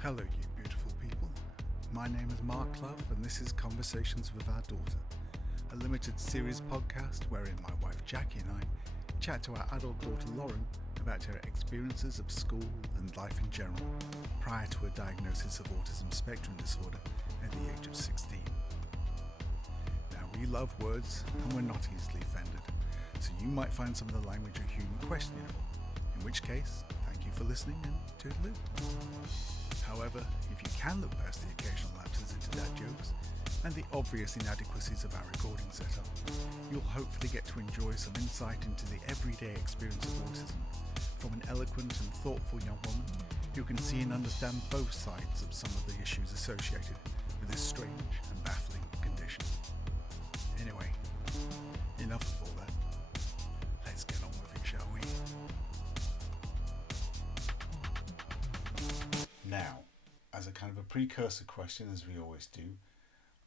Hello, you beautiful people. My name is Mark Clough, and this is Conversations with Our Daughter, a limited series podcast wherein my wife Jackie and I chat to our adult daughter Lauren about her experiences of school and life in general prior to a diagnosis of Autism Spectrum Disorder at the age of 16. Now, we love words and we're not easily offended, so you might find some of the language or humour questionable, in which case, thank you for listening and toodaloo. However, if you can look past the occasional lapses into dad jokes and the obvious inadequacies of our recording setup, you'll hopefully get to enjoy some insight into the everyday experience of autism from an eloquent and thoughtful young woman who can see and understand both sides of some of the issues associated with this strange and baffling condition. Anyway, enough of all that. Let's get on with it, shall we? Now, as a kind of a precursor question, as we always do,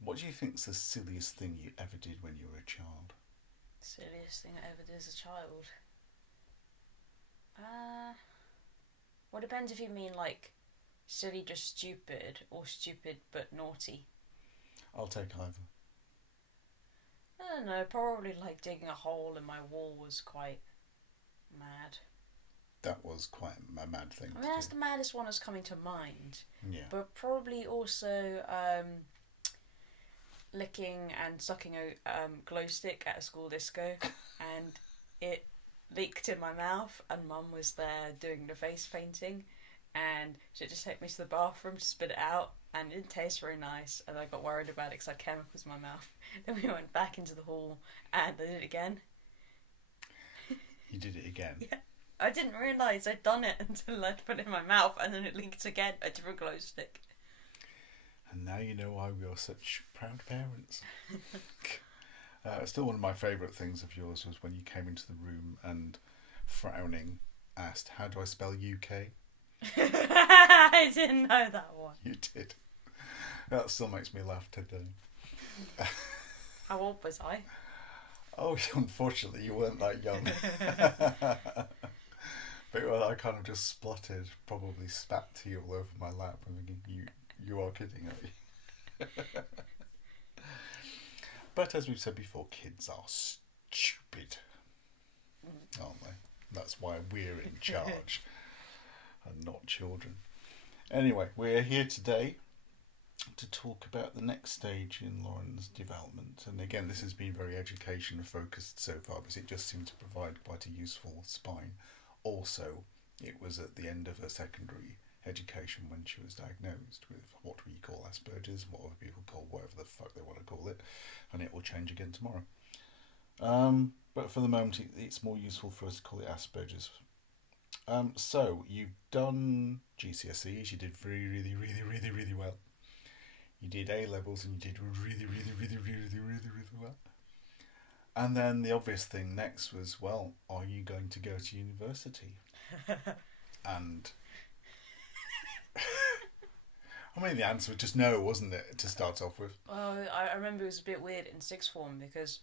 what do you think's the silliest thing you ever did when you were a child? Silliest thing I ever did as a child? Well, it depends if you mean like silly just stupid or stupid but naughty. I'll take either. I don't know, probably like digging a hole in my wall was quite mad. That was quite a mad thing. I mean, that's the maddest one that's coming to mind. Yeah. But probably also licking and sucking a glow stick at a school disco, and it leaked in my mouth, and Mum was there doing the face painting, and she just took me to the bathroom to spit it out, and it didn't taste very nice, and I got worried about it because I had chemicals in my mouth. Then we went back into the hall, and I did it again. You did it again? Yeah. I didn't realise I'd done it until I'd put it in my mouth, and then it leaked again, a different glow stick. And now you know why we are such proud parents. Still, one of my favourite things of yours was when you came into the room and, frowning, asked, "How do I spell UK?" I didn't know that one. You did. That still makes me laugh today. How old was I? Oh, unfortunately, you weren't that young. But well, I kind of just spluttered, probably spat tea all over my lap. I'm thinking, you are kidding, aren't you? But as we've said before, kids are stupid, aren't they? That's why we're in charge and not children. Anyway, we're here today to talk about the next stage in Lauren's development. And again, this has been very education focused so far because it just seemed to provide quite a useful spine. Also, it was at the end of her secondary education when she was diagnosed with what we call Asperger's, what other people call whatever the fuck they want to call it, and it will change again tomorrow. But for the moment, it's more useful for us to call it Asperger's. So, you've done GCSEs, you did really well. You did A-levels and you did really well. And then the obvious thing next was, well, are you going to go to university? And I mean, the answer was just no, wasn't it, to start off with? Well, I remember it was a bit weird in sixth form because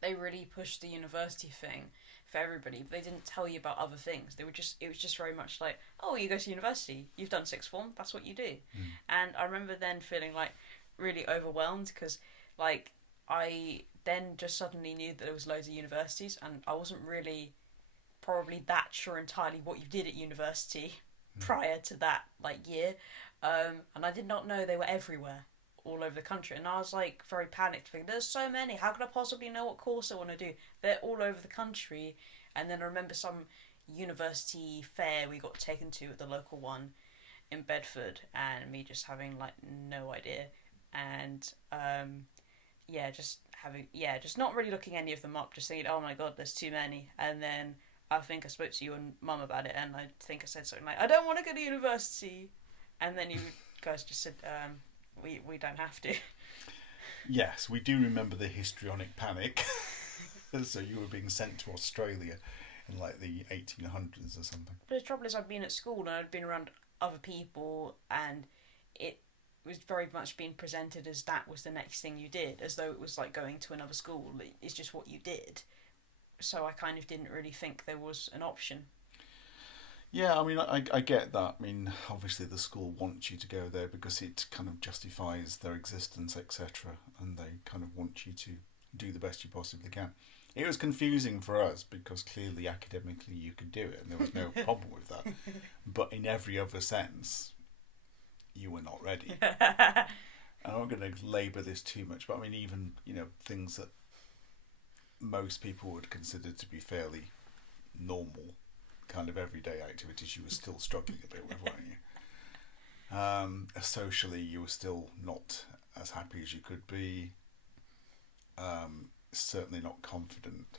they really pushed the university thing for everybody, but they didn't tell you about other things. It was just very much like, oh, you go to university, you've done sixth form, that's what you do. And I remember then feeling like really overwhelmed because like I then just suddenly knew that there was loads of universities, and I wasn't really probably that sure entirely what you did at university prior to that like year, and I did not know they were everywhere, all over the country, and I was like very panicked, thinking there's so many, how could I possibly know what course I want to do? They're all over the country. And then I remember some university fair we got taken to at the local one in Bedford, and me just having like no idea, and just not really looking any of them up, just thinking, oh my god, there's too many. And then I think I spoke to you and Mum about it, and I think I said something like, I don't want to go to university, and then you guys just said, we don't have to. Yes, we do remember the histrionic panic. So you were being sent to Australia in like the 1800s or something. But the trouble is, I'd been at school and I'd been around other people, and it was very much being presented as that was the next thing you did, as though it was like going to another school. It's just what you did. So I kind of didn't really think there was an option. Yeah, I mean, I get that. I mean, obviously the school wants you to go there because it kind of justifies their existence, etc. And they kind of want you to do the best you possibly can. It was confusing for us because clearly academically you could do it and there was no problem with that. But in every other sense, you were not ready. And I'm not going to labour this too much, but I mean, even, things that most people would consider to be fairly normal kind of everyday activities, you were still struggling a bit with, weren't you? Socially, you were still not as happy as you could be. Certainly not confident.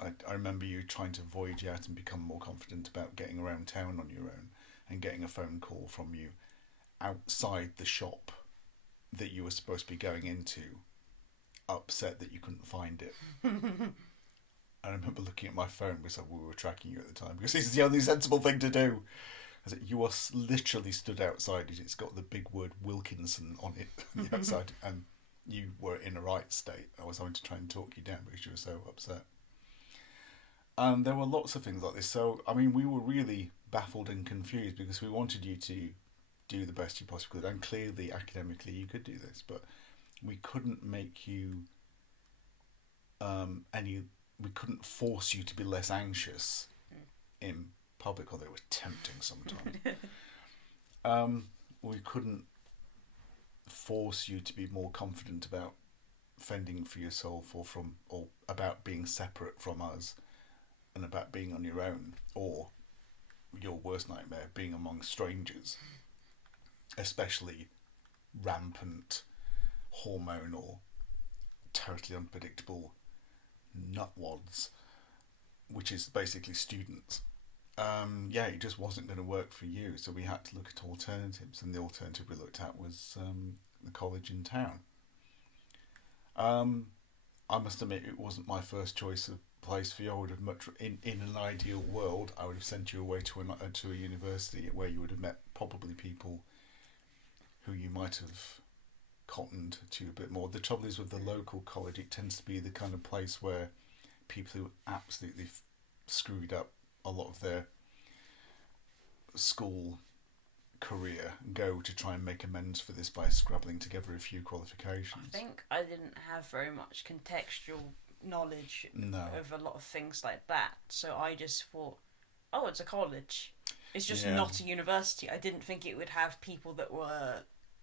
I remember you trying to voyage out and become more confident about getting around town on your own and getting a phone call from you outside the shop that you were supposed to be going into, upset that you couldn't find it. I remember looking at my phone because we were tracking you at the time because it's the only sensible thing to do. I said, you are literally stood outside it. It's got the big word Wilkinson on it on the outside, and you were in a right state. I was having to try and talk you down because you were so upset. And there were lots of things like this. So, I mean, we were really baffled and confused because we wanted you to do the best you possibly could. And clearly, academically, you could do this. But we couldn't make you we couldn't force you to be less anxious in public, although it was tempting sometimes. We couldn't force you to be more confident about fending for yourself or about being separate from us and about being on your own, or your worst nightmare, being among strangers, especially rampant, hormonal, totally unpredictable nutwads, which is basically students. It just wasn't going to work for you, so we had to look at alternatives, and the alternative we looked at was the college in town. I must admit, it wasn't my first choice of place for you. I would have much, in an ideal world, I would have sent you away to a university where you would have met probably people who you might have cottoned to a bit more. The trouble is with the local college, it tends to be the kind of place where people who absolutely screwed up a lot of their school career go to try and make amends for this by scrabbling together a few qualifications. I think I didn't have very much contextual knowledge of a lot of things like that, so I just thought, oh, it's a college. It's just not a university. I didn't think it would have people that were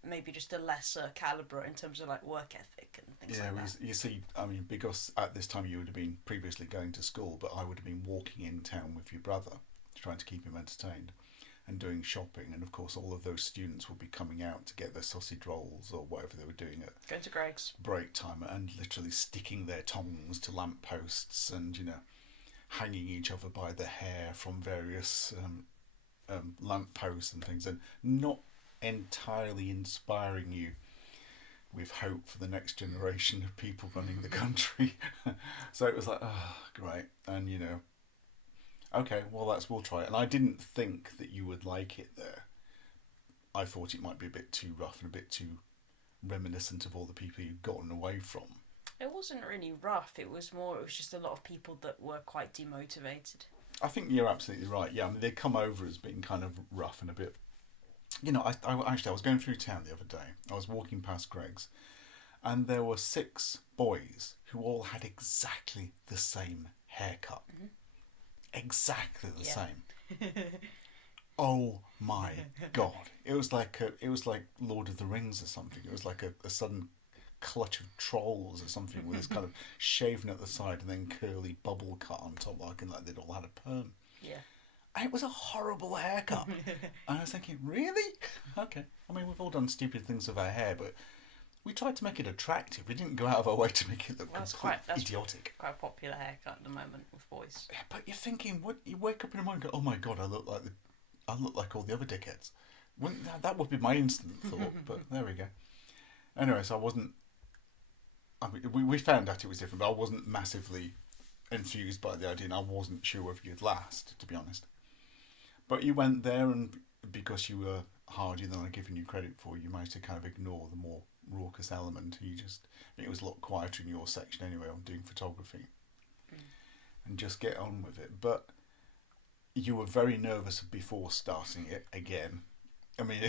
maybe just a lesser calibre in terms of like work ethic and things like that. You see, I mean, because at this time you would have been previously going to school, but I would have been walking in town with your brother, trying to keep him entertained and doing shopping, and of course all of those students would be coming out to get their sausage rolls or whatever they were doing at going to Greg's break time, and literally sticking their tongues to lamp posts and hanging each other by the hair from various lamp posts and things, and not entirely inspiring you with hope for the next generation of people running the country. So it was like, oh, great. And okay, well, we'll try it. And I didn't think that you would like it there. I thought it might be a bit too rough and a bit too reminiscent of all the people you'd gotten away from. It wasn't really rough. It was just a lot of people that were quite demotivated. I think you're absolutely right. Yeah, I mean, they come over as being kind of rough and a bit. I was going through town the other day. I was walking past Greg's, and there were 6 boys who all had exactly the same haircut. Mm-hmm. Exactly the same. Oh my God! It was like Lord of the Rings or something. It was like a sudden clutch of trolls or something with this kind of shaven at the side and then curly bubble cut on top, like they'd all had a perm. Yeah. And it was a horrible haircut. And I was thinking, really? Okay. I mean, we've all done stupid things with our hair, but we tried to make it attractive. We didn't go out of our way to make it look that's idiotic. Quite a popular haircut at the moment with boys. Yeah, but you're thinking, you wake up in the morning and go, oh my God, I look like all the other dickheads. That would be my instant thought, but there we go. Anyway, so we found out it was different, but I wasn't massively enthused by the idea, and I wasn't sure whether you'd last, to be honest. But you went there, and because you were hardier than I'd given you credit for, you managed to kind of ignore the more raucous element. It was a lot quieter in your section anyway on doing photography, and just get on with it. But you were very nervous before starting it again. I mean,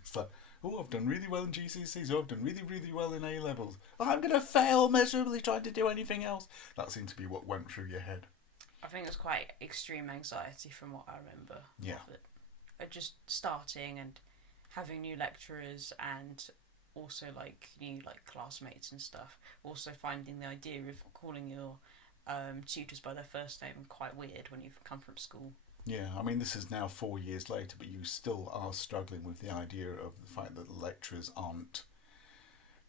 it's like, oh, I've done really well in GCSEs. Oh, I've done really, really well in A levels. Oh, I'm going to fail miserably trying to do anything else. That seemed to be what went through your head. I think it was quite extreme anxiety from what I remember. Yeah. Of it. Just starting and having new lecturers and also like new like classmates and stuff. Also finding the idea of calling your tutors by their first name quite weird when you've come from school. Yeah, I mean, this is now 4 years later, but you still are struggling with the idea of the fact that lecturers aren't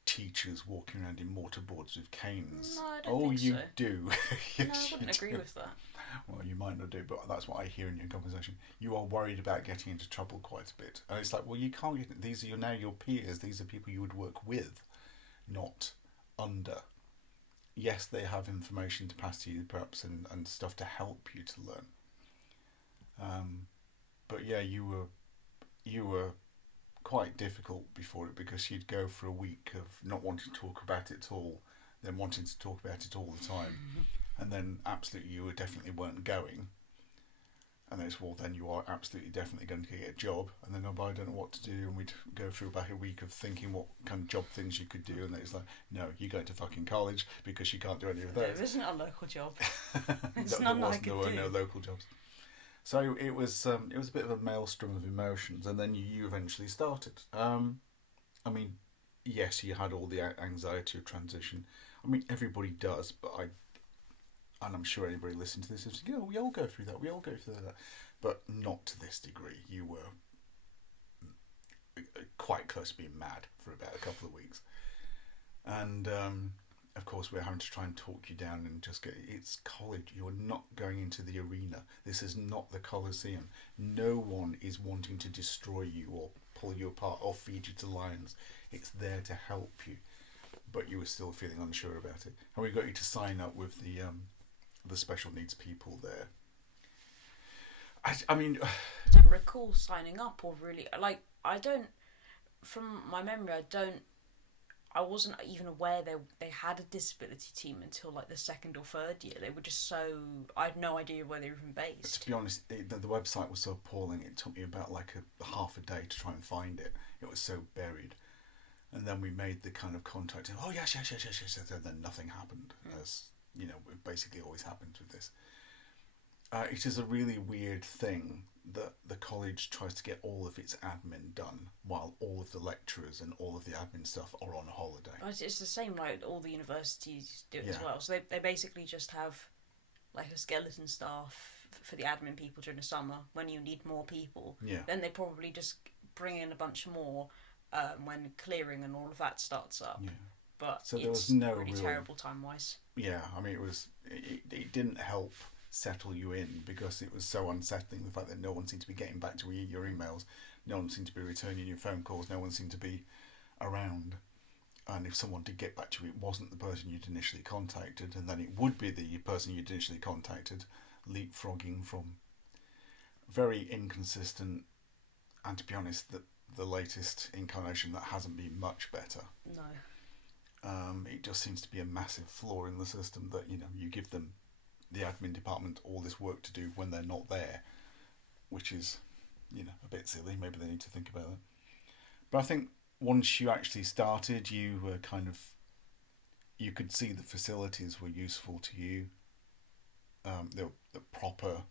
teachers walking around in mortarboards with canes. No, I don't think you so. do. No, I wouldn't agree with that. Well, you might not do, but that's what I hear in your conversation. You are worried about getting into trouble quite a bit. And it's like, well, you can't get... These are now your peers. These are people you would work with, not under. Yes, they have information to pass to you, perhaps, and stuff to help you to learn. But yeah, you were quite difficult before it, because you'd go for a week of not wanting to talk about it at all, then wanting to talk about it all the time, and then absolutely you weren't going, and then it's, well, then you are absolutely definitely going to get a job, and then, oh, but I don't know what to do, and we'd go through about a week of thinking what kind of job things you could do, and then it's like, no, you go to fucking college because you can't do any of those. There isn't a local job. There were no local jobs. So it was a bit of a maelstrom of emotions, and then you eventually started. I mean, yes, you had all the anxiety of transition. I mean, everybody does, but I'm sure anybody listening to this is, yeah, we all go through that. We all go through that, but not to this degree. You were quite close to being mad for about a couple of weeks, and of course, we're having to try and talk you down and just it's college. You're not going into the arena. This is not the Colosseum. No one is wanting to destroy you or pull you apart or feed you to lions. It's there to help you. But you were still feeling unsure about it. And we got you to sign up with the special needs people there. I mean... I don't recall signing up or really... Like, I don't... From my memory, I wasn't even aware they had a disability team until like the second or third year. They were just so... I had no idea where they were even based. To be honest, the website was so appalling, it took me about like half a day to try and find it. It was so buried. And then we made the kind of contact, oh yes, and then nothing happened, as, you know, it basically always happens with this. It is a really weird thing that the college tries to get all of its admin done while all of the lecturers and all of the admin stuff are on holiday. But it's the same like all the universities do it as Yeah. well. So they basically just have like a skeleton staff for the admin people during the summer. When you need more people, Yeah. then they probably just bring in a bunch more when clearing and all of that starts up. Yeah. But So there it's was no really real... terrible time-wise. Yeah, I mean, it didn't help settle you in, because it was so unsettling, the fact that no one seemed to be getting back to your emails, no one seemed to be returning your phone calls, no one seemed to be around, and if someone did get back to you, it wasn't the person you'd initially contacted, and then it would be the person you'd initially contacted, leapfrogging from very inconsistent, and to be honest, the latest incarnation that hasn't been much better. No. It just seems to be a massive flaw in the system that, you know, you give them, the admin department, all this work to do when they're not there, which is, you know, a bit silly. Maybe they need to think about that. But I think once you actually started, you were kind of, you could see the facilities were useful to you. The proper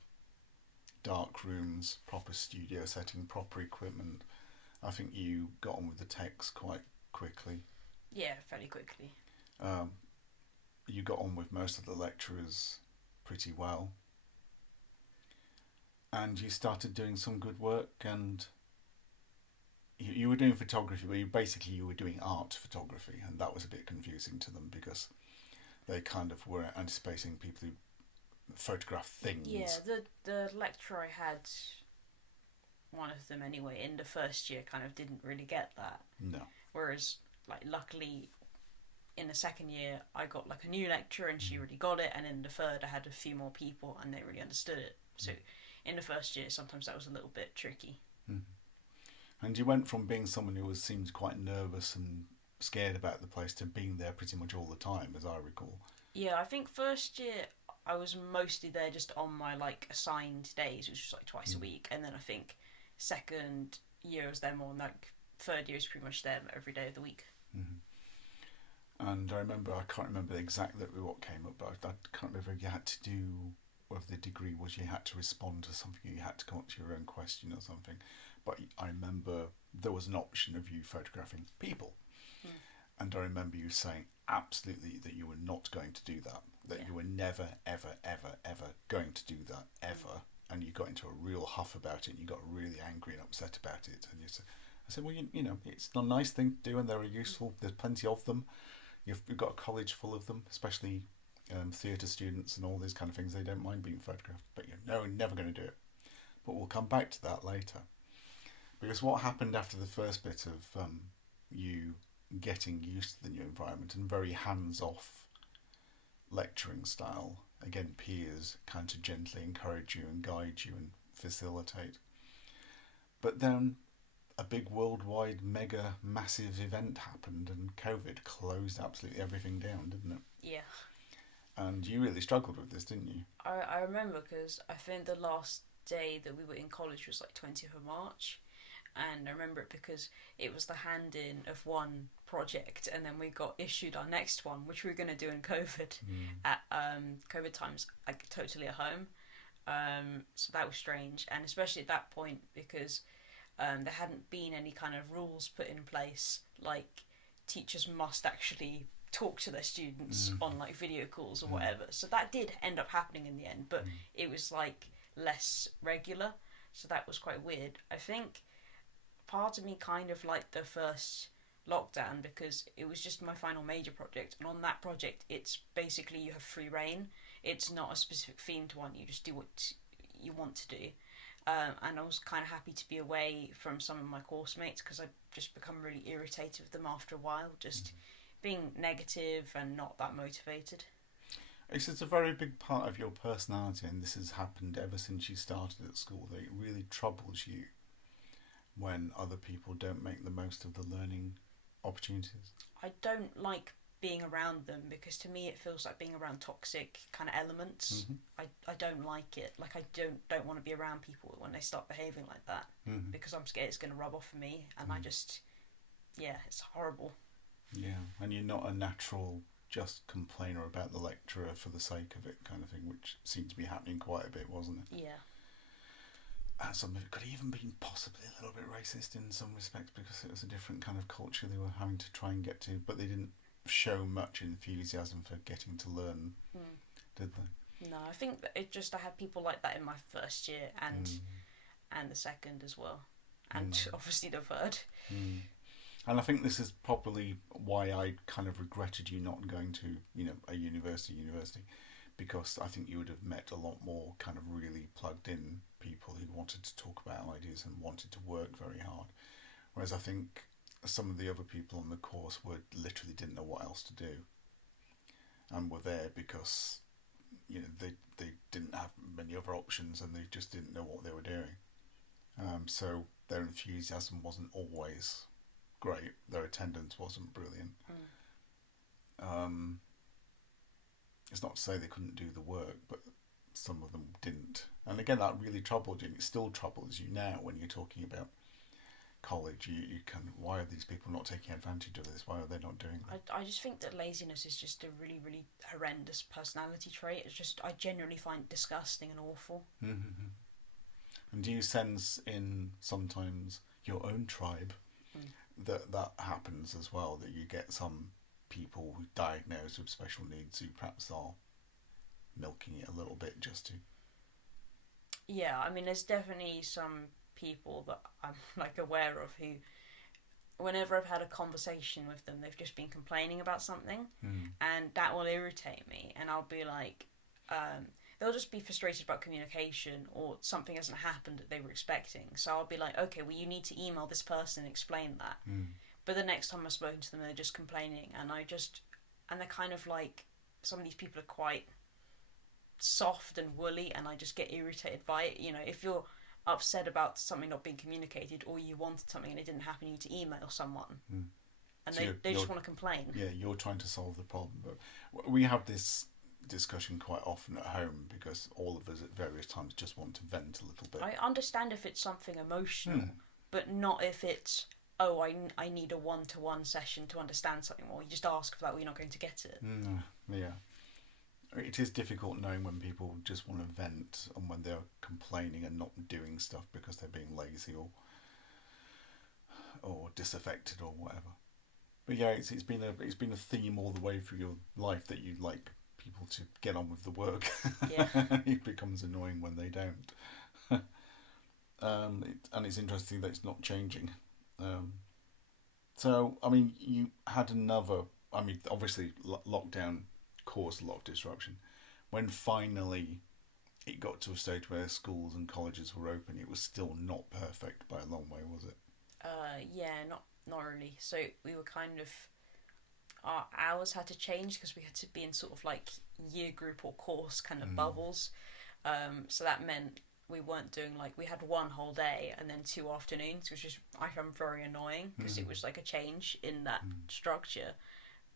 dark rooms, proper studio setting, proper equipment. I think you got on with the techs quite quickly. Yeah, fairly quickly. You got on with most of the lecturers pretty well, and you started doing some good work, and you were doing photography, but you were doing art photography, and that was a bit confusing to them, because they kind of were anticipating people who photograph things. Yeah, the lecturer I had, one of them anyway, in the first year kind of didn't really get that. No. Whereas, like, luckily, in the second year, I got, like, a new lecturer and she really got it, and in the third, I had a few more people and they really understood it. So, in the first year, sometimes that was a little bit tricky. Mm. And you went from being someone who seemed quite nervous and scared about the place to being there pretty much all the time, as I recall. Yeah, I think first year, I was mostly there just on my like assigned days, which was like twice a week, and then I think second year I was there more, and like third year is pretty much there every day of the week. And I remember, I can't remember exactly what came up, but I can't remember if you had to do, whether the degree was you had to respond to something, or you had to come up to your own question or something. But I remember there was an option of you photographing people. And I remember you saying absolutely that you were not going to do that, that you were never, ever, ever, ever going to do that, ever. And you got into a real huff about it, and you got really angry and upset about it. And you said, I said, well, you know, it's a nice thing to do, and they're useful. There's plenty of them. You've got a college full of them, especially theatre students and all these kind of things. They don't mind being photographed, but you're never going to do it. But we'll come back to that later. Because what happened after the first bit of you getting used to the new environment and very hands-off lecturing style, again, peers kind of gently encourage you and guide you and facilitate. But then a big worldwide mega massive event happened, and COVID closed absolutely everything down, didn't it? Yeah. And you really struggled with this, didn't you? I remember because I think the last day that we were in college was like 20th of March. And I remember it because it was the hand-in of one project, and then we got issued our next one, which we were going to do in COVID, at COVID times, like totally at home. So that was strange, and especially at that point because there hadn't been any kind of rules put in place, like teachers must actually talk to their students on like video calls or whatever. So that did end up happening in the end, but it was like less regular, so that was quite weird. I think part of me kind of liked the first lockdown because it was just my final major project, and on that project it's basically you have free reign. It's not a specific themed one, you just do what you want to do. And I was kind of happy to be away from some of my course mates because I'd just become really irritated with them after a while, just being negative and not that motivated. It's a very big part of your personality, and this has happened ever since you started at school, that it really troubles you when other people don't make the most of the learning opportunities. I don't like being around them because to me it feels like being around toxic kind of elements. I don't like it. Like I don't want to be around people when they start behaving like that because I'm scared it's going to rub off on me, and I just, it's horrible. Yeah, and you're not a natural just complainer about the lecturer for the sake of it kind of thing, which seemed to be happening quite a bit, wasn't it? Yeah. And some of it could even be possibly a little bit racist in some respects because it was a different kind of culture they were having to try and get to, but they didn't show much enthusiasm for getting to learn, did they? No, I think that I had people like that in my first year and the second as well, and obviously the third. And I think this is probably why I kind of regretted you not going to, a university, because I think you would have met a lot more kind of really plugged in people who wanted to talk about ideas and wanted to work very hard. Whereas I think some of the other people on the course literally didn't know what else to do, and were there because they didn't have many other options and they just didn't know what they were doing. So their enthusiasm wasn't always great. Their attendance wasn't brilliant. It's not to say they couldn't do the work, but some of them didn't. And again, that really troubled you, and it still troubles you now when you're talking about college. You can, why are these people not taking advantage of this? Why are they not doing that? I just think that laziness is just a really, really horrendous personality trait. It's just, I genuinely find it disgusting and awful. And do you sense in sometimes your own tribe that happens as well, that you get some people who diagnosed with special needs who perhaps are milking it a little bit just to... Yeah, I mean, there's definitely some people that I'm like aware of who, whenever I've had a conversation with them, they've just been complaining about something, and that will irritate me, and I'll be like, they'll just be frustrated about communication or something hasn't happened that they were expecting. So I'll be like, okay, well, you need to email this person and explain that. But the next time I've spoken to them, they're just complaining, and they're kind of like, some of these people are quite soft and woolly, and I just get irritated by it. If you're upset about something not being communicated, or you wanted something and it didn't happen, you need to email someone. And so they just want to complain. Yeah, you're trying to solve the problem. But we have this discussion quite often at home because all of us at various times just want to vent a little bit. I understand if it's something emotional, but not if it's, oh, I need a one-to-one session to understand something more. You just ask for that, or you're not going to get it. Yeah. It is difficult knowing when people just want to vent and when they're complaining and not doing stuff because they're being lazy or disaffected or whatever. But yeah, it's been a theme all the way through your life that you like people to get on with the work. Yeah. It becomes annoying when they don't. And it's interesting that it's not changing. So, I mean, you had another... I mean, obviously, lockdown caused a lot of disruption. When finally it got to a stage where schools and colleges were open, it was still not perfect by a long way, was it? Yeah, not really. So we were kind of... Our hours had to change because we had to be in sort of like year group or course kind of bubbles. So that meant we weren't doing like... We had one whole day and then 2 afternoons, which is, I found very annoying because it was like a change in that structure.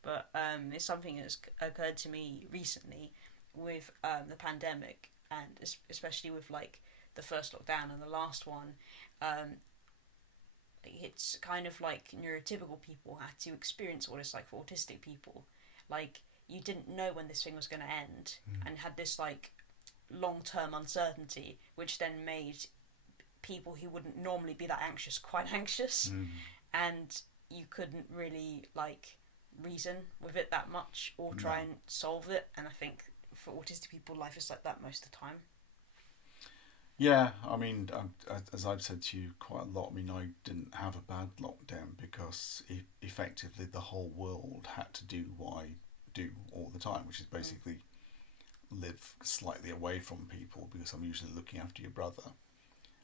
But it's something that's occurred to me recently with the pandemic, and especially with like the first lockdown and the last one. It's kind of like neurotypical people had to experience what it's like for autistic people. Like, you didn't know when this thing was going to end and had this like long-term uncertainty, which then made people who wouldn't normally be that anxious quite anxious, and you couldn't really like reason with it that much or try and solve it. And I think for autistic people, life is like that most of the time. Yeah, I mean, as I've said to you quite a lot, I mean, I didn't have a bad lockdown because effectively the whole world had to do what I do all the time, which is basically live slightly away from people because I'm usually looking after your brother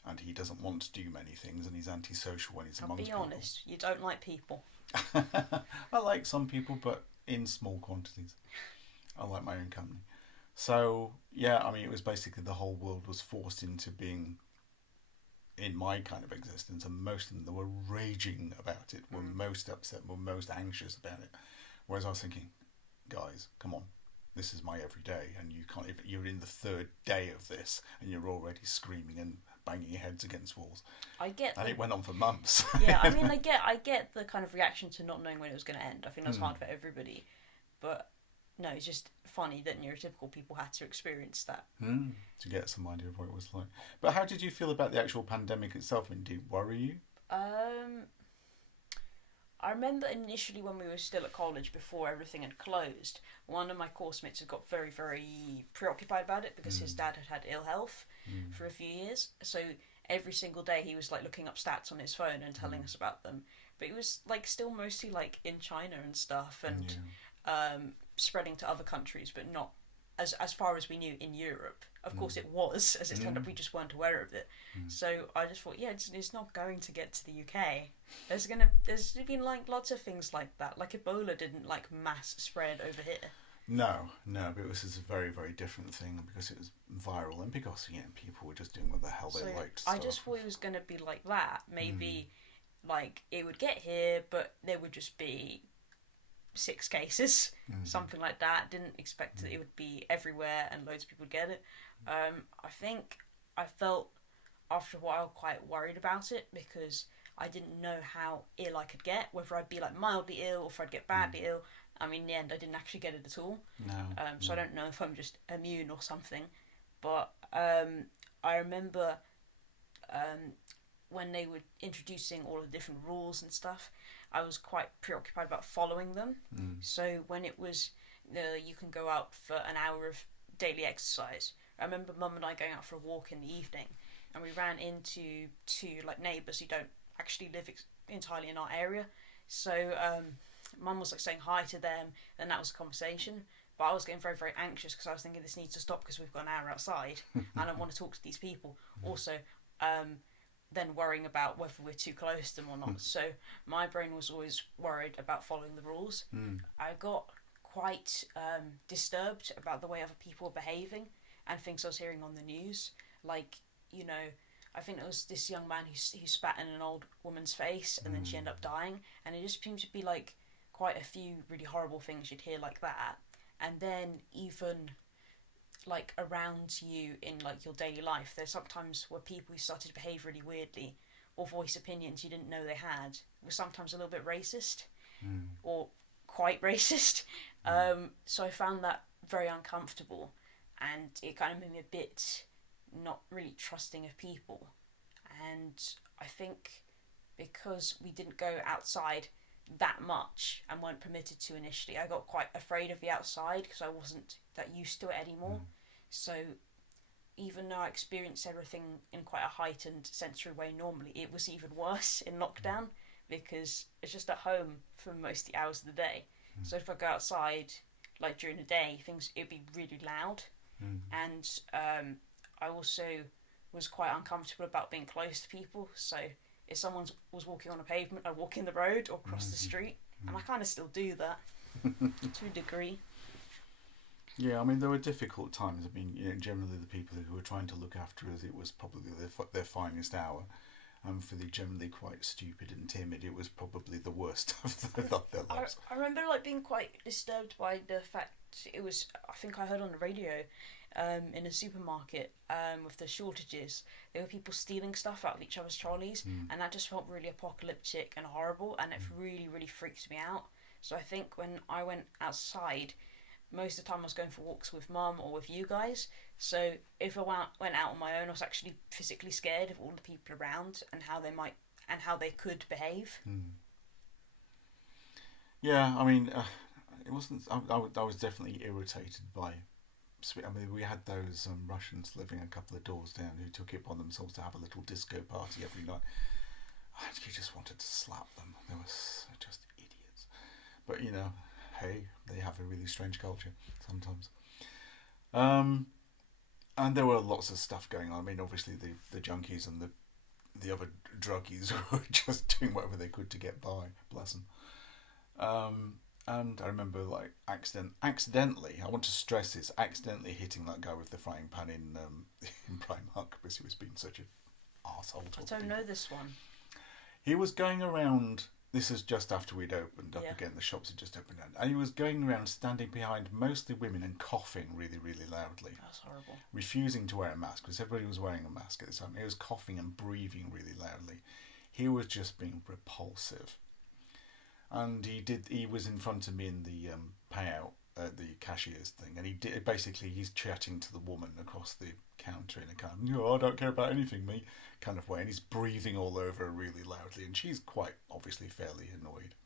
and he doesn't want to do many things and he's antisocial when he's amongst people. I'll be honest, you don't like people. I like some people, but in small quantities. I like my own company. So, yeah, I mean, it was basically the whole world was forced into being in my kind of existence, and most of them that were raging about it, were most upset, were most anxious about it. Whereas I was thinking, guys, come on, this is my everyday, and you can't even, you're in the 3rd day of this, and you're already screaming and banging your heads against walls. And it went on for months. Yeah, I mean, I get the kind of reaction to not knowing when it was going to end. I think that's hard for everybody, but no, it's just funny that neurotypical people had to experience that. To get some idea of what it was like. But how did you feel about the actual pandemic itself? I mean, did it worry you? I remember initially when we were still at college, before everything had closed, one of my course mates had got very, very preoccupied about it because his dad had ill health for a few years. So every single day he was like looking up stats on his phone and telling us about them. But it was like still mostly like in China and stuff, and spreading to other countries, but not as far as we knew in Europe. Of course it was, as it turned up, we just weren't aware of it. So I just thought, yeah, it's not going to get to the UK. There's been like lots of things like that. Like Ebola didn't like mass spread over here. No, but it was a very, very different thing because it was viral and because people were just doing what the hell they liked. I just thought it was going to be like that. Maybe like it would get here, but there would just be 6 cases, something like that. Didn't expect that it would be everywhere and loads of people would get it. I think I felt after a while quite worried about it because I didn't know how ill I could get, whether I'd be like mildly ill or if I'd get badly ill. I mean, in the end, I didn't actually get it at all. So I don't know if I'm just immune or something. But I remember when they were introducing all the different rules and stuff, I was quite preoccupied about following them. So when it was, you can go out for an hour of daily exercise. I remember Mum and I going out for a walk in the evening, and we ran into 2 like neighbours who don't actually live entirely in our area. So Mum was like saying hi to them, and that was a conversation. But I was getting very, very anxious because I was thinking this needs to stop because we've got an hour outside. I don't want to talk to these people. Also, then worrying about whether we're too close to them or not. So my brain was always worried about following the rules. I got quite disturbed about the way other people were behaving and things I was hearing on the news. Like, I think it was this young man who spat in an old woman's face and then she ended up dying. And it just seemed to be like quite a few really horrible things you'd hear like that. And then even like around you in like your daily life, there's sometimes where people who started to behave really weirdly or voice opinions you didn't know they had were sometimes a little bit racist or quite racist. So I found that very uncomfortable, and it kind of made me a bit not really trusting of people. And I think because we didn't go outside that much and weren't permitted to initially, I got quite afraid of the outside because I wasn't that used to it anymore. So even though I experienced everything in quite a heightened sensory way normally, it was even worse in lockdown because it's just at home for most of the hours of the day. So if I go outside, like during the day, it'd be really loud. And I also was quite uncomfortable about being close to people. So if someone was walking on a pavement, I'd walk in the road or cross the street. And I kind of still do that to a degree. Yeah, I mean, there were difficult times. I mean, generally the people who were trying to look after us, it was probably their finest hour. And for the generally quite stupid and timid, it was probably the worst of their lives. I remember like being quite disturbed by the fact it was, I think I heard on the radio, in a supermarket, with the shortages, there were people stealing stuff out of each other's trolleys, and that just felt really apocalyptic and horrible, and it really, really freaked me out. So I think when I went outside, most of the time I was going for walks with Mum or with you guys. So if I went out on my own, I was actually physically scared of all the people around and how they could behave. Yeah, I mean, it wasn't. I was definitely irritated by. I mean, we had those Russians living a couple of doors down who took it upon themselves to have a little disco party every night. You just wanted to slap them. They were just idiots. But hey, they have a really strange culture sometimes. And there were lots of stuff going on. I mean, obviously the junkies and the other druggies were just doing whatever they could to get by. Bless them. And I remember like accidentally, I want to stress this, accidentally hitting that guy with the frying pan in Primark because he was being such an arsehole. I don't know this one. He was going around. This is just after we'd opened up again. The shops had just opened up, and he was going around standing behind mostly women and coughing really, really loudly. That's horrible. Refusing to wear a mask because everybody was wearing a mask at the time. He was coughing and breathing really loudly. He was just being repulsive. And he was in front of me in the payout, the cashier's thing, and he's chatting to the woman across the counter in a kind of, I don't care about anything, me, kind of way, and he's breathing all over her really loudly, and she's quite obviously fairly annoyed.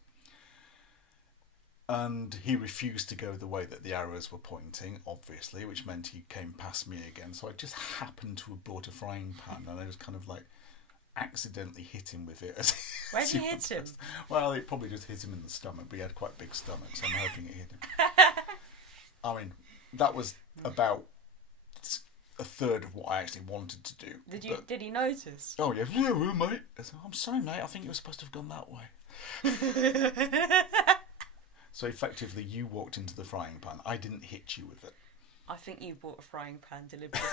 And he refused to go the way that the arrows were pointing, obviously, which meant he came past me again, so I just happened to have brought a frying pan, and I was kind of like, accidentally hit him with it. Where did you hit him? Well, it probably just hit him in the stomach, but he had quite a big stomach, so I'm hoping it hit him. I mean, that was about a third of what I actually wanted to do. Did he notice? Oh yeah, mate. I'm sorry, mate. I think you were supposed to have gone that way. So effectively, you walked into the frying pan. I didn't hit you with it. I think you bought a frying pan deliberately.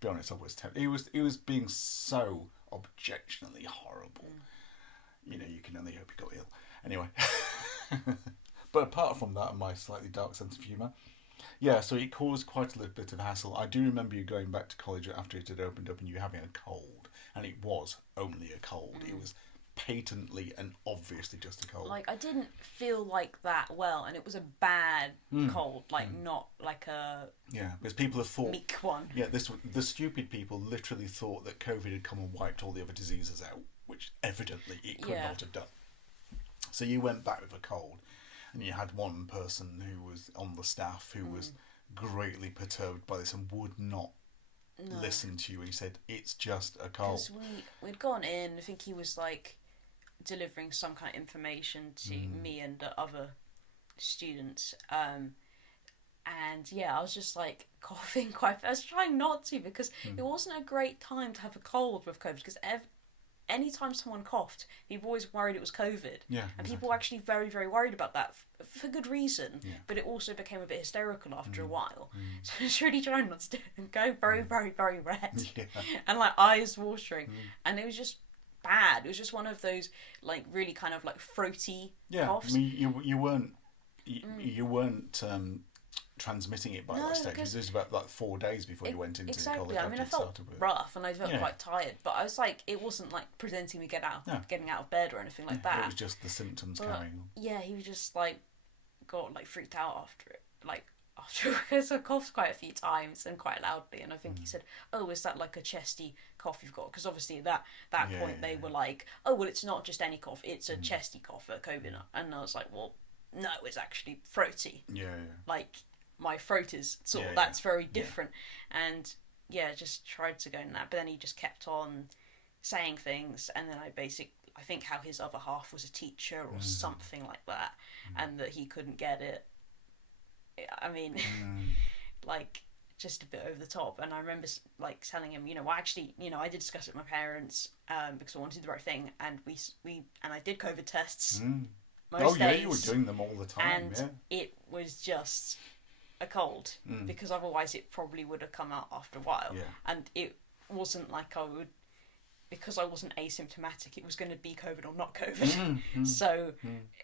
Be honest, I was tempted. He was being so objectionably horrible. You can only hope he got ill. Anyway. But apart from that and my slightly dark sense of humour, yeah, so it caused quite a little bit of hassle. I do remember you going back to college after it had opened up and you having a cold. And it was only a cold. It was patently and obviously just a cold. Like, I didn't feel like that well, and it was a bad cold, not like a because people have thought meek one. Yeah, the stupid people literally thought that COVID had come and wiped all the other diseases out, which evidently it could not have done. So you went back with a cold, and you had one person who was on the staff who was greatly perturbed by this and would not listen to you. He said, "It's just a cold." Because we'd gone in, I think he was like delivering some kind of information to me and the other students, and I was just like coughing quite fast. I was trying not to because it wasn't a great time to have a cold with COVID, because any time someone coughed, people always worried it was COVID, and people were actually very, very worried about that for good reason, but it also became a bit hysterical after a while, so I was really trying not to do it and go very, very, very red and like eyes watering, and it was just bad. It was just one of those like really kind of like throaty coughs. I mean, you weren't you weren't transmitting it by that stage. It was about like 4 days before you went into college. I mean, I felt rough and I felt quite tired, but I was like, it wasn't like presenting me getting out of bed or anything like that. It was just the symptoms carrying on. Yeah, he was just like got like freaked out after it, because I coughed quite a few times and quite loudly, and I think he said, "Oh, is that like a chesty cough you've got?" Because obviously at that point they were like, "Oh, well, it's not just any cough; it's a chesty cough for COVID." And I was like, "Well, no, it's actually throaty. Like my throat is sort of that's very different." And just tried to go in that, but then he just kept on saying things, and then I think how his other half was a teacher or something like that, and that he couldn't get it. I mean, like, just a bit over the top. And I remember, like, telling him, I did discuss it with my parents because I wanted to do the right thing, and I did COVID tests most days. You were doing them all the time, and it was just a cold, because otherwise it probably would have come out after a while. And it wasn't like because I wasn't asymptomatic, it was going to be COVID or not COVID. So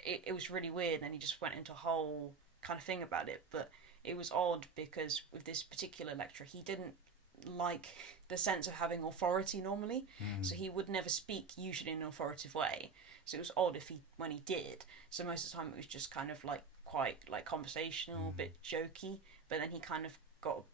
it was really weird, and he just went into a whole kind of thing about it. But it was odd because with this particular lecturer, he didn't like the sense of having authority normally, so he would never speak usually in an authoritative way. So it was odd when he did. So most of the time it was just kind of like quite like conversational, a bit jokey, but then he kind of got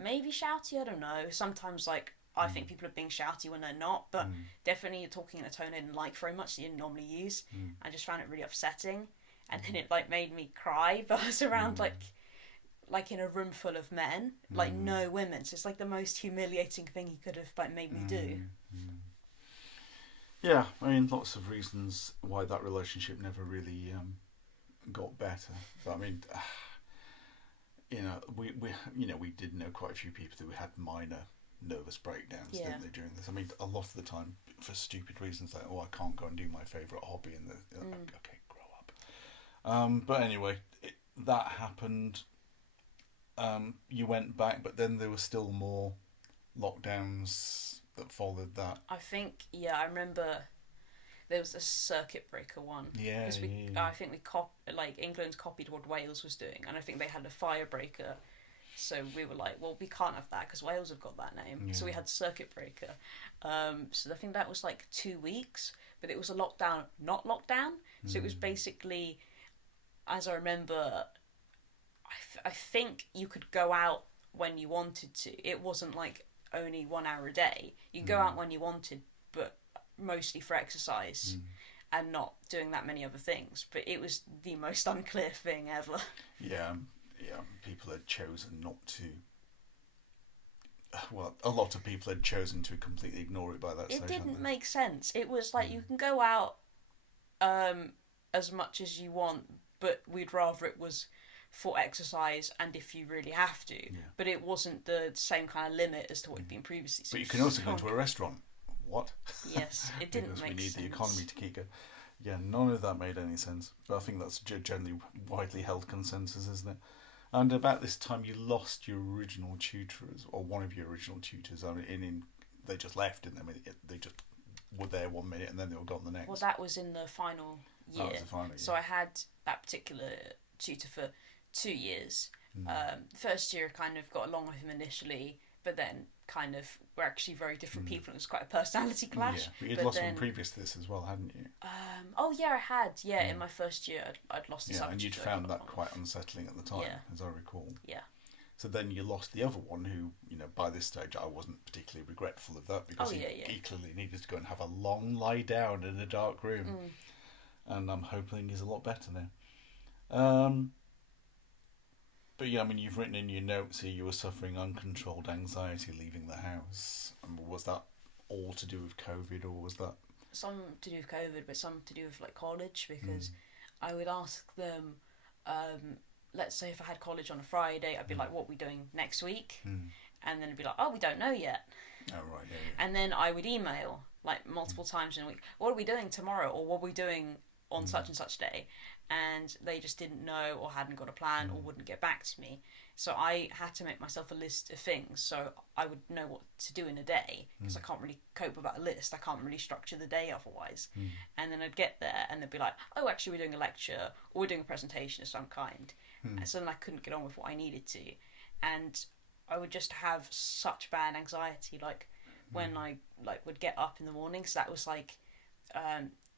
maybe shouty, I don't know. Sometimes like I think people are being shouty when they're not, but definitely talking in a tone I didn't like very much, that you didn't normally use. I just found it really upsetting. And then it like made me cry, but I was around like in a room full of men, like no women. So it's like the most humiliating thing he could have like made me do. Yeah, I mean, lots of reasons why that relationship never really got better. But I mean, we did know quite a few people who had minor nervous breakdowns, didn't they, during this? I mean, a lot of the time for stupid reasons, like, I can't go and do my favourite hobby, and okay, grow up. But anyway, that happened. You went back, but then there were still more lockdowns that followed that. I think, I remember there was a circuit breaker one. I think England copied what Wales was doing, and I think they had a fire breaker. So we were like, well, we can't have that because Wales have got that name. So we had circuit breaker. So I think that was like 2 weeks, but it was a lockdown, not lockdown. So it was basically, as I remember, I think you could go out when you wanted to. It wasn't like only 1 hour a day. You could go out when you wanted, but mostly for exercise and not doing that many other things. But it was the most unclear thing ever. Yeah, people had chosen not to. Well, a lot of people had chosen to completely ignore it by that stage. It didn't make sense. It was like you can go out as much as you want, but we'd rather it was for exercise and if you really have to. But it wasn't the same kind of limit as to what had been previously. So but you can also go into a restaurant. What? Yes, it didn't make sense. Because we need the economy to keep going. Yeah, none of that made any sense. But I think that's generally widely held consensus, isn't it? And about this time, you lost your original tutors, or one of your original tutors. I mean, they just left, didn't they? They just were there 1 minute and then they were gone the next. Well, that was in the final year. That was the final year. So I had that particular tutor for 2 years. First year, I kind of got along with him initially, but then kind of we're actually very different people. It was quite a personality clash. Yeah, but you'd lost one previous to this as well, hadn't you? I had. Yeah, in my first year, I'd lost the subject. And you'd found that quite unsettling at the time, as I recall. Yeah. So then you lost the other one who, by this stage I wasn't particularly regretful of that because he clearly needed to go and have a long lie down in a dark room. And I'm hoping he's a lot better now. But yeah, I mean, you've written in your notes here you were suffering uncontrolled anxiety leaving the house. Was that all to do with COVID, or was that... Some to do with COVID, but some to do with like college, because I would ask them, let's say if I had college on a Friday, I'd be like, what are we doing next week? And then it'd be like, oh, we don't know yet. Oh, right, yeah. And then I would email like multiple times in a week, what are we doing tomorrow, or what are we doing on such and such day? and they just didn't know or hadn't got a plan or wouldn't get back to me. So I had to make myself a list of things so I would know what to do in a day, because I can't really cope without a list. I can't really structure the day otherwise. And then I'd get there and they'd be like, oh, actually we're doing a lecture or we're doing a presentation of some kind. And so then I couldn't get on with what I needed to. And I would just have such bad anxiety, like when I would get up in the morning. So that was like,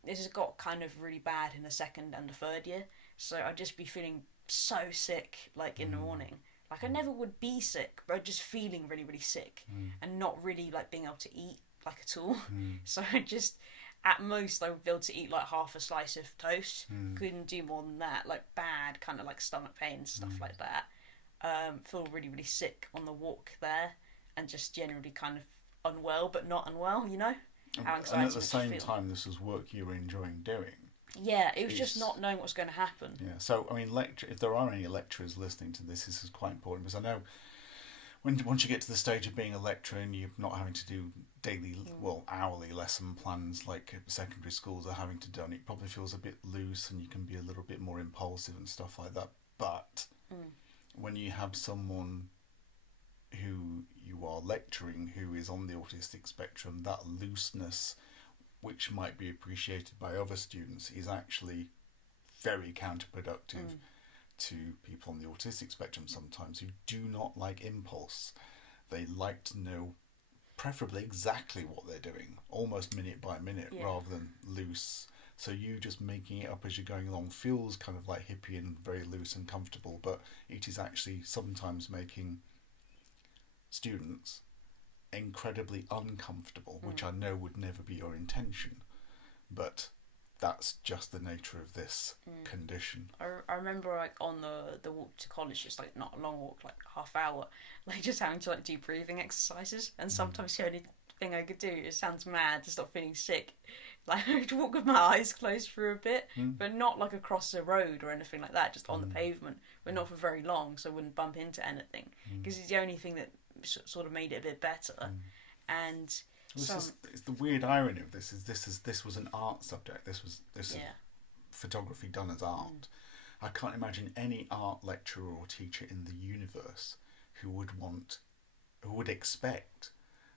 this has got kind of really bad in the second and the third year. So I'd just be feeling so sick, like in the morning. Like I never would be sick, but just feeling really, really sick and not really like being able to eat like at all. So I just, at most I would be able to eat like half a slice of toast. Couldn't do more than that. Like bad kind of like stomach pain, stuff like that. Feel really, really sick on the walk there, and just generally kind of unwell, but not unwell, you know? How anxiety and at the same feel. time, this was work you were enjoying doing. Yeah, it was just not knowing what was going to happen. Yeah, so I mean, if there are any lecturers listening to this is quite important, because I know once you get to the stage of being a lecturer and you're not having to do daily, hourly lesson plans like secondary schools are having to do, it probably feels a bit loose and you can be a little bit more impulsive and stuff like that. But when you have someone who you are lecturing who is on the autistic spectrum, that looseness, which might be appreciated by other students, is actually very counterproductive to people on the autistic spectrum sometimes, who do not like impulse. They like to know preferably exactly what they're doing, almost minute by minute, rather than loose. So you just making it up as you're going along feels kind of like hippie and very loose and comfortable, but it is actually sometimes making students incredibly uncomfortable, which I know would never be your intention, but that's just the nature of this condition. I remember like on the walk to college, just like not a long walk, like half hour, like just having to like do breathing exercises, and sometimes the only thing I could do, it sounds mad to stop feeling sick, like I'd walk with my eyes closed for a bit, but not like across the road or anything like that, just on the pavement, but not for very long, so I wouldn't bump into anything, because it's the only thing that sort of made it a bit better. And it's the weird irony of this was an art subject. This is photography done as art. I can't imagine any art lecturer or teacher in the universe who would expect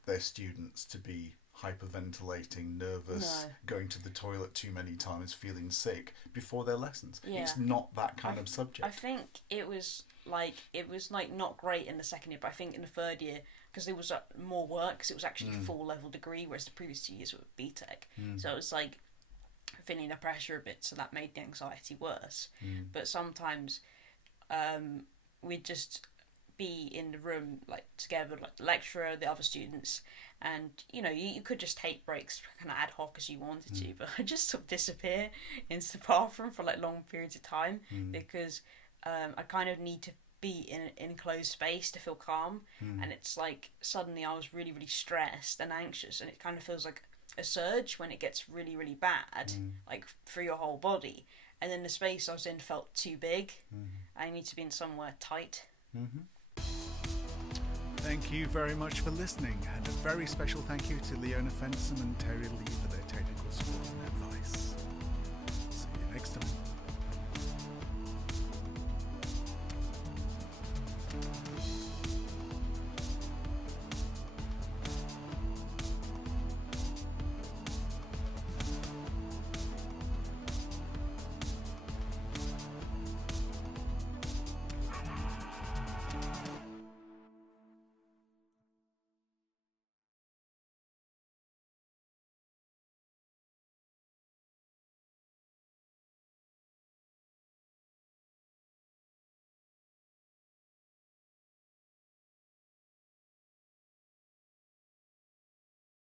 their students to be hyperventilating, nervous, going to the toilet too many times, feeling sick before their lessons. It's not that kind of subject. I think it was not great in the second year, but I think in the third year, because there was more work, because it was actually a full level degree, whereas the previous 2 years were BTEC. So it was like feeling the pressure a bit, so that made the anxiety worse. But sometimes we'd just be in the room like together, like the lecturer, the other students, and you know, you could just take breaks kind of ad hoc as you wanted to, but I just sort of disappear into the bathroom for like long periods of time, because I kind of need to be in an enclosed space to feel calm, and it's like suddenly I was really, really stressed and anxious, and it kind of feels like a surge when it gets really, really bad, like through your whole body, and then the space I was in felt too big. I need to be in somewhere tight. Thank you very much for listening, and a very special thank you to Leona Fensom and Terry Lee for their technical support and advice.